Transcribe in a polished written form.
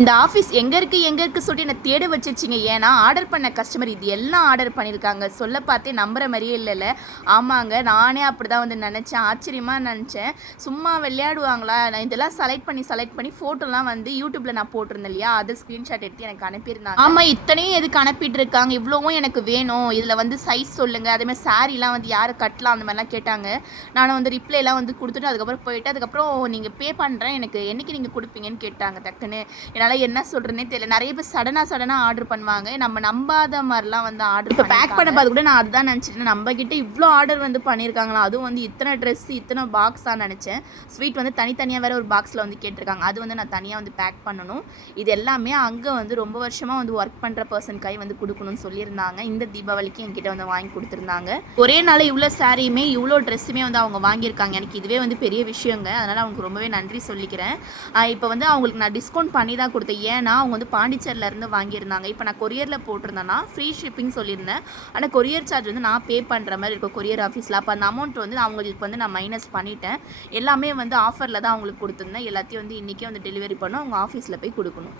இந்த ஆஃபீஸ் எங்கே இருக்குது சொல்லிட்டு என்னை தேட வச்சிருச்சிங்க. ஏன்னா ஆர்டர் பண்ண கஸ்டமர் இது எல்லாம் ஆர்டர் பண்ணியிருக்காங்க. சொல்ல பார்த்தே நம்புற மாதிரியே இல்லைல்ல. ஆமாங்க, நானே அப்படி தான் வந்து நினச்சேன். ஆச்சரியமாக நினச்சேன். சும்மா விளையாடுவாங்களா? நான் இதெல்லாம் செலக்ட் பண்ணி ஃபோட்டோலாம் வந்து யூடியூப்பில் நான் போட்டிருந்தேன் இல்லையா, அதை ஸ்க்ரீன்ஷாட் எடுத்து எனக்கு அனுப்பியிருந்தாங்க. ஆமாம், இத்தனையும் எதுக்கு அனுப்பிட்டு இருக்காங்க, இவ்வளோவும் எனக்கு வேணும், இதில் வந்து சைஸ் சொல்லுங்கள், அதேமாதிரி சாரீலாம் வந்து யார் கட்டலாம் அந்த மாதிரிலாம் கேட்டாங்க. நானும் வந்து ரிப்ளைலாம் வந்து கொடுத்துட்டு அதுக்கப்புறம் போயிட்டு, அதுக்கப்புறம் நீங்கள் பே பண்ணுறேன், எனக்கு என்றைக்கு நீங்கள் கொடுப்பீங்கன்னு கேட்டாங்க. டக்குன்னு என்னால் என்ன சொல்கிறேன்னே தெரியல. நிறைய பேர் சடனாக ஆர்டர் பண்ணுவாங்க. நம்ம நம்பாத மாதிரிலாம் வந்து ஆர்டர் இப்போ பேக் பண்ண பார்த்து கூட நான் அதுதான் நினச்சிட்டேன். நம்மக்கிட்ட இவ்வளோ ஆர்டர் வந்து பண்ணியிருக்காங்களா, அதுவும் வந்து இத்தனை ட்ரெஸ் இத்தனை பாக்ஸாக நினச்சேன். ஸ்வீட் வந்து தனித்தனியாக வேறு ஒரு பாக்ஸில் வந்து கேட்டிருக்காங்க. அது வந்து நான் தனியாக வந்து பேக் பண்ணணும். இது எல்லாமே அங்கே வந்து ரொம்ப வருஷமாக வந்து ஒர்க் பண்ணுற பர்சன் கை வந்து கொடுக்கணும்னு சொல்லியிருந்தாங்க. இந்த தீபாவளிக்கு என்கிட்ட வந்து வாங்கி கொடுத்துருந்தாங்க. ஒரே நாள் இவ்வளோ சாரியுமே இவ்வளோ ட்ரெஸ்ஸுமே வந்து அவங்க வாங்கியிருக்காங்க. எனக்கு இதுவே வந்து பெரிய விஷயங்க. அதனால் அவங்களுக்கு ரொம்பவே நன்றி சொல்லிக்கிறேன். இப்போ வந்து அவங்களுக்கு நான் டிஸ்கவுண்ட் பண்ணி தான் கொடுத்தேன். ஏன்னா அவங்க வந்து பாண்டிச்சேரியிலேருந்து வாங்கியிருந்தாங்க. இப்போ நான் கொரியரில் போட்டிருந்தேன்னா ஃப்ரீ ஷிப்பிங் சொல்லியிருந்தேன். ஆனால் கொரியர் சார்ஜ் வந்து நான் பே பண்ணுற மாதிரி இருக்கும் கொரியர் ஆஃபீஸில். அப்போ அந்த அமௌண்ட் வந்து அவங்களுக்கு வந்து நான் மைனஸ் பண்ணிட்டேன். எல்லாமே வந்து ஆஃபரில் தான் அவங்களுக்கு கொடுத்துருந்தேன். எல்லாத்தையும் வந்து இன்றைக்கே வந்து டெலிவரி பண்ணோம். அவங்க ஆஃபீஸில் போய் கொடுக்கணும்.